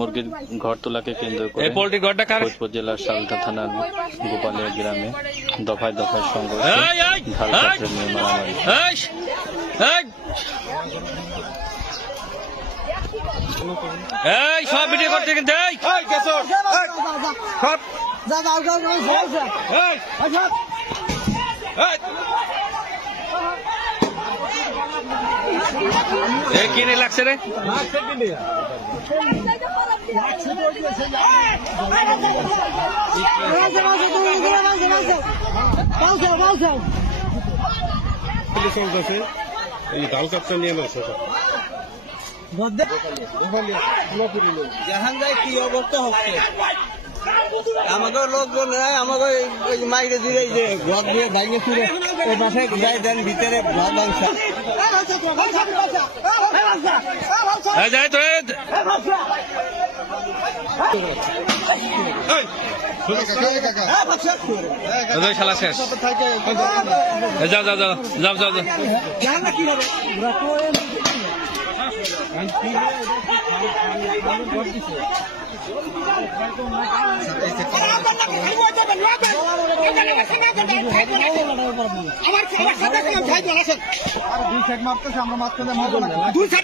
মুরগির ঘর তোলাকে কেন্দ্র করে ফরিদপুর জেলার সালথা থানার গোপালিয়া গ্রামে দফায় দফায় সংঘর্ষ, ঢালপাত্র নিয়ে মারামারি। সব ভিডিও করছে কিন্তু কিনে লাগছে রে এই ডাল কাপটা নিয়ে আসে যেখান যায় কি অবস্থা হচ্ছে আমাদের লোকজন আমাকে মাইরে দিলে যে ঘর দিয়ে ভাঙে ফিরে ওই মাঠে যাই দেন ভিতরে ঘর ভাঙছে খেলা শেষ যাও যাও যাও যাও যাও যাও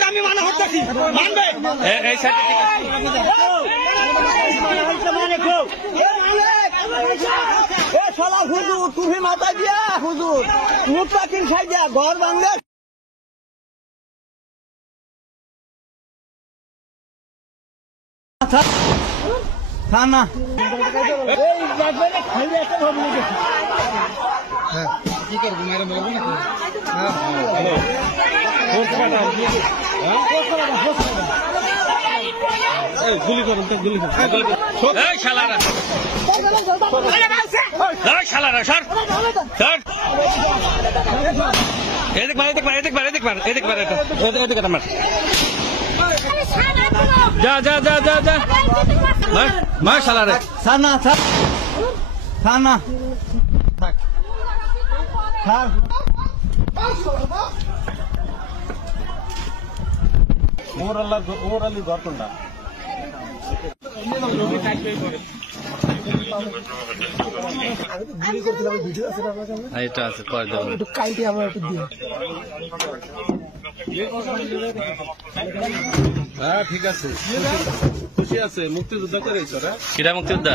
আমি মানা হচ্ছি মানবে হুজুর তুমি মাথা দিয়া হুজুর মুখ পাখির খাই দিয়া ঘর ভাঙলে থানা কি করবো মেরে বলবো না গুলি করুন তো গুলি করুন শালারা শালারা সর সর এদিক বার এদিক বার এদিক বার এদিক বার এদিক বার এদিক মার যা যা যা যা যা মার শালারে থানা থানা ওরালি ঘর কোনটা এটা আছে করে দেবো হ্যাঁ ঠিক আছে খুশি আছে মুক্তিযোদ্ধা করেছ কিরা মুক্তিযোদ্ধা